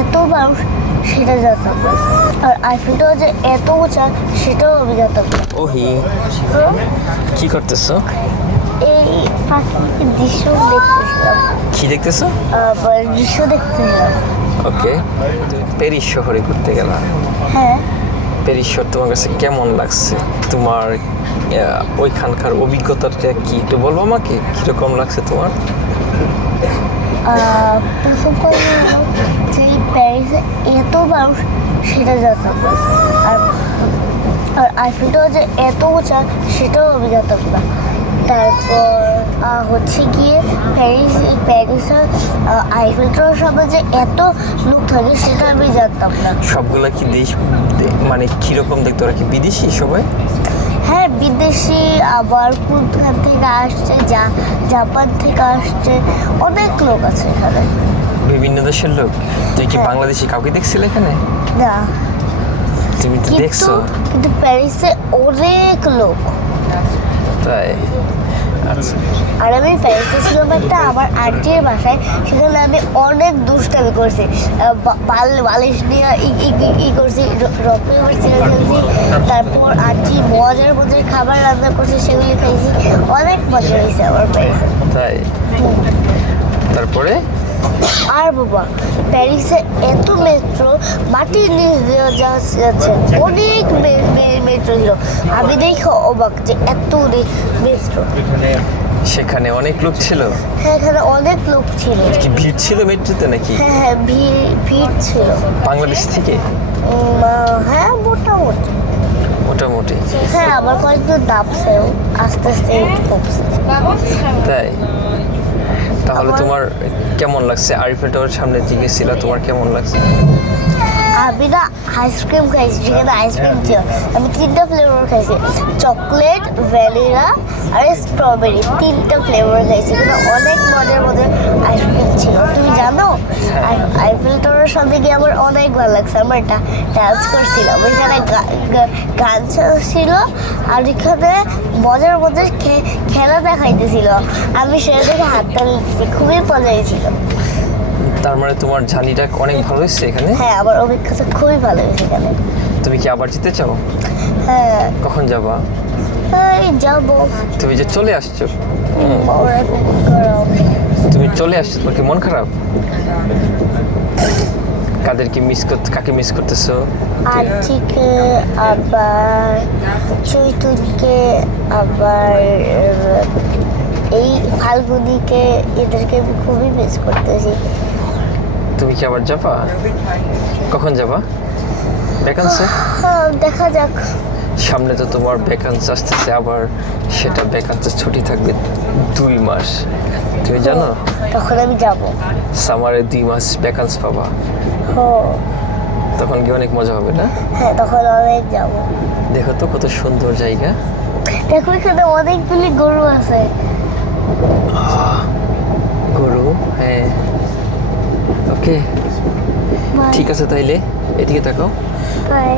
এত মানুষ সেটা জানতাম না। আর আইফেল টাওয়ার যে এত উঁচা সেটাও আমি জানতাম না। ওহি, কি করতেছো? এই প্রাকৃতিক দৃশ্য দেখতেছিলাম। কি দেখতেছো? দৃশ্য দেখতেছিলাম। ওকে, প্যারিস শহরে ঘুরতে গেলাম। হ্যাঁ, প্যারিস শহর তোমার কাছে কেমন লাগছে? তোমার ওইখানকার অভিজ্ঞতাটা কি একটু বলবো আমাকে? কীরকম লাগছে তোমার? প্রথম কথা হলো যে প্যারিসে এত মানুষ সেটা জানতাম না। আর আর আইফেল টাওয়ার যে এত উঁচা সেটাও আমি জানতাম না। তারপর হচ্ছে গিয়ে প্যারিসের আইফেল টাওয়ার সামনে যে এত লোক থাকে সেটা আমি জানতাম না। সবগুলা কি দেশ, মানে কীরকম দেখতে? ওরা কি বিদেশি সবাই? হ্যাঁ, বিদেশি, আবার কোনখান থেকে আসছে, জাপান থেকে আসছে, অনেক লোক আছে এখানে। বিভিন্ন দেশের লোক? তুই কি হ্যাঁ। বাংলাদেশি কাউকে দেখছিলে এখানে? না, তুমি তো দেখছো। কিন্তু প্যারিসে অনেক লোক। তাই? আচ্ছা। আর আমি প্যারিসে ছিলাম একটা আমার আন্টির বাসায়, সেখানে আমি অনেক দুষ্টামি করছি। বালিশ নিয়ে ই করছি, রক্ত খেলছি। তারপর আন্টি মজার মজার খাবার রান্না করছে, সেগুলি খাইছি। অনেক মজা হয়েছে আমার প্যারিসে। তাই? তারপরে? আর বাবা, প্যারিসে এত মেট্রো, মাটির নিচ দিয়ে যাচ্ছে, অনেক মেট্রো ছিল। আমি দেখে অবাক যে এত মেট্রো। সেখানে অনেক লোক ছিল? হ্যাঁ, এখানে অনেক লোক ছিল। কি ভিড় ছিল মেট্রোতে নাকি? হ্যাঁ হ্যাঁ, ভিড় ছিল। বাংলাদেশ থেকে? হ্যাঁ, মোটামুটি। মোটামুটি? হ্যাঁ, আবার কয়েকজন নামছেও, আস্তে আস্তে একটু কমছে। তাই? তাহলে তোমার কেমন লাগছে? আইফেল টাওয়ার সামনে গিয়েছিলা, তোমার কেমন লাগছে? আমি না আইসক্রিম খাইছি, যেখানে আইসক্রিম ছিল। আমি 3টা ফ্লেভার খাইছি, চকলেট, ভ্যানিলা আর স্ট্রবেরি। 3টা ফ্লেভার খাইছি, কিন্তু অনেক মজার মজার আইসক্রিম ছিল। তুমি জানো, আইফেল টাওয়ারের সামনে গিয়ে আমার অনেক ভালো লাগছে। আমরা ডান্স করছিলাম, ওইখানে গান ছিল, আর এখানে মজার মজার খেলা দেখাইতেছিল। আমি সেটা দেখে হাতটা লিখছি, খুবই মজা হয়েছিল। তার মানে তোমার জার্নিটা অনেক ভালো হয়েছে এখানে? হ্যাঁ, আমার অভিজ্ঞতা খুবই ভালো হয়েছে এখানে। তুমি কি আবার যেতে চাও? হ্যাঁ, কখন যাবা? এই যাবো। তুমি যে চলে আসছো, ওরা খুব গরম। তুমি চলে আসছো, তোমার কি মন খারাপ? কাকে মিস করতেছো? আন্টিকে, আবার চৈতুনকে, আবার এই ফাল্গুনিকে, এদেরকে আমি খুবই মিস করতেছি। তুমি কি আবার যাবা? কখন যাবা? ভ্যাকান্সে? দেখা যাক। সামনে তো তোমার ভ্যাকান্স আসতেছে, আবার সেটা ভ্যাকান্সের ছুটি থাকবে 2 মাস, তুমি জানো? তখন আমি যাব। সামারে 2 মাস ভ্যাকান্স পাবা। তখন কি অনেক মজা হবে না? হ্যাঁ, তখন অনেক যাব। দেখো তো কত সুন্দর জায়গা। দেখো, এখানে অনেকগুলি গরু আছে। গরু? হ্যাঁ। ওকে, ঠিক আছে, তাইলে এদিকে তাকাও। বাই।